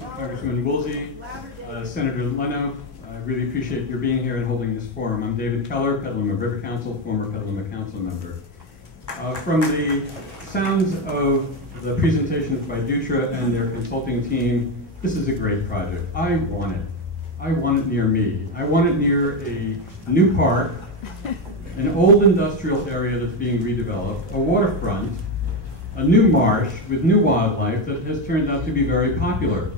Congressman Woolsey, Senator Leno. I really appreciate your being here and holding this forum. I'm David Keller, Petaluma River Council, former Petaluma Council member. From the sounds of the presentations by Dutra and their consulting team, this is a great project. I want it. I want it near me. I want it near a new park, an old industrial area that's being redeveloped, a waterfront, a new marsh with new wildlife that has turned out to be very popular,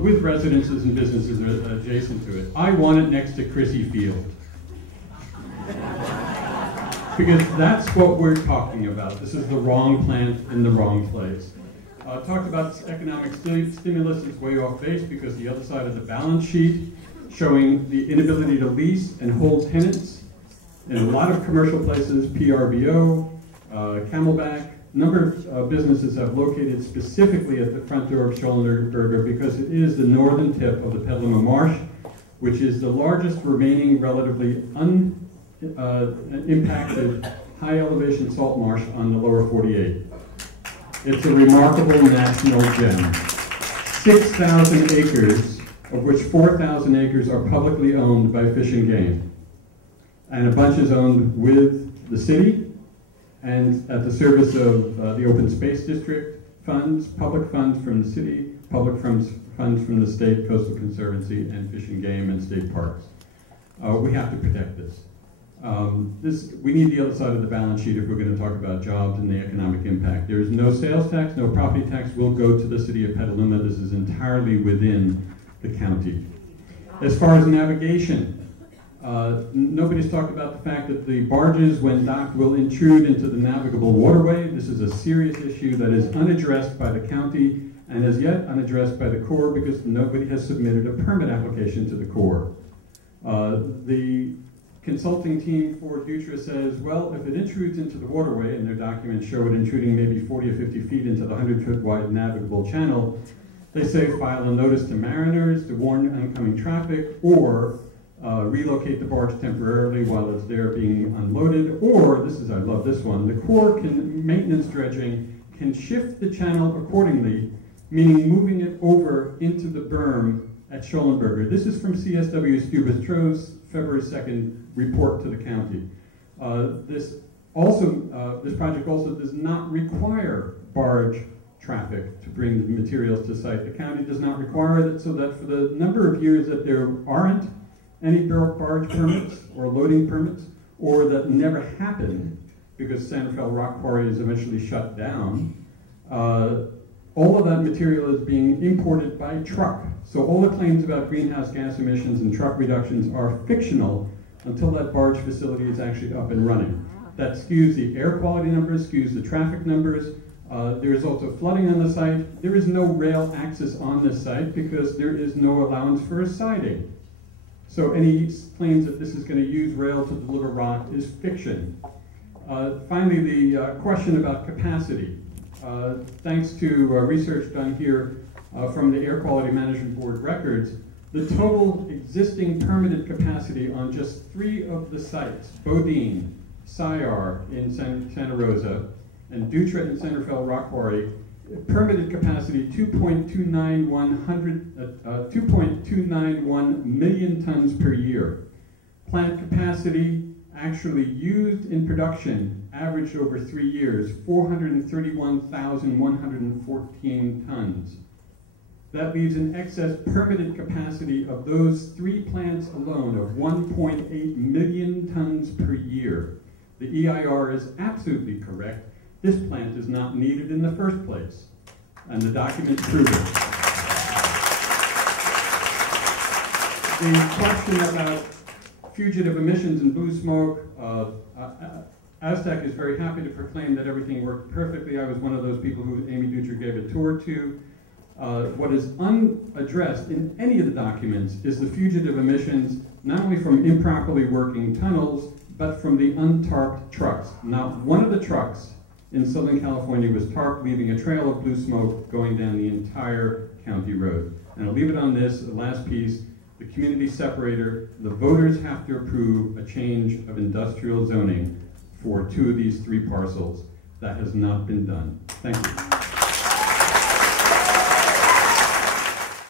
with residences and businesses adjacent to it. I want it next to Chrissy Field. Because that's what we're talking about. This is the wrong plant in the wrong place. Talked about economic stimulus is way off base because the other side of the balance sheet showing the inability to lease and hold tenants in a lot of commercial places, PRBO, Camelback, number of businesses have located specifically at the front door of Schollenberger because it is the northern tip of the Petaluma Marsh, which is the largest remaining relatively unimpacted high elevation salt marsh on the lower 48. It's a remarkable national gem. 6,000 acres, of which 4,000 acres are publicly owned by Fish and Game. And a bunch is owned with the city and at the service of the Open Space District funds, public funds from the city, public funds from the state, Coastal Conservancy, and Fish and Game and state parks. We have to protect this. We need the other side of the balance sheet if we're going to talk about jobs and the economic impact. There is no sales tax, no property tax will go to the city of Petaluma. This is entirely within the county. As far as navigation, nobody's talked about the fact that the barges, when docked, will intrude into the navigable waterway. This is a serious issue that is unaddressed by the county and as yet unaddressed by the Corps because nobody has submitted a permit application to the Corps. The consulting team for Dutra says, well, if it intrudes into the waterway, and their documents show it intruding maybe 40 or 50 feet into the 100-foot wide navigable channel, they say file a notice to mariners to warn oncoming traffic, or relocate the barge temporarily while it's there being unloaded, or, I love this one, the Corps maintenance dredging can shift the channel accordingly, meaning moving it over into the berm at Schollenberger. This is from CSW Stubistro's February 2nd report to the county. This project also does not require barge traffic to bring the materials to site. The county does not require it, so that for the number of years that there aren't any barge permits or loading permits, or that never happened because San Rafael Rock Quarry is eventually shut down, all of that material is being imported by truck. So all the claims about greenhouse gas emissions and truck reductions are fictional until that barge facility is actually up and running. That skews the air quality numbers, skews the traffic numbers. There is also flooding on the site. There is no rail access on this site because there is no allowance for a siding. So any claims that this is going to use rail to deliver rock is fiction. Finally, the question about capacity. Thanks to research done here from the Air Quality Management Board records, the total existing permitted capacity on just 3 of the sites, Bodine, Syar in Santa Rosa, and Dutra in San Rafael Rock Quarry, permitted capacity 2.291 million tons per year. Plant capacity actually used in production averaged over 3 years, 431,114 tons. That leaves an excess permitted capacity of those 3 plants alone of 1.8 million tons per year. The EIR is absolutely correct. This plant is not needed in the first place, and the documents prove it. The question about fugitive emissions and blue smoke, Aztec is very happy to proclaim that everything worked perfectly. I was one of those people who Amy Dutra gave a tour to. What is unaddressed in any of the documents is the fugitive emissions, not only from improperly working tunnels, but from the untarped trucks. Not one of the trucks in Southern California was tarped, leaving a trail of blue smoke going down the entire county road. And I'll leave it on this, the last piece, the community separator. The voters have to approve a change of industrial zoning for 2 of these 3 parcels. That has not been done. Thank you.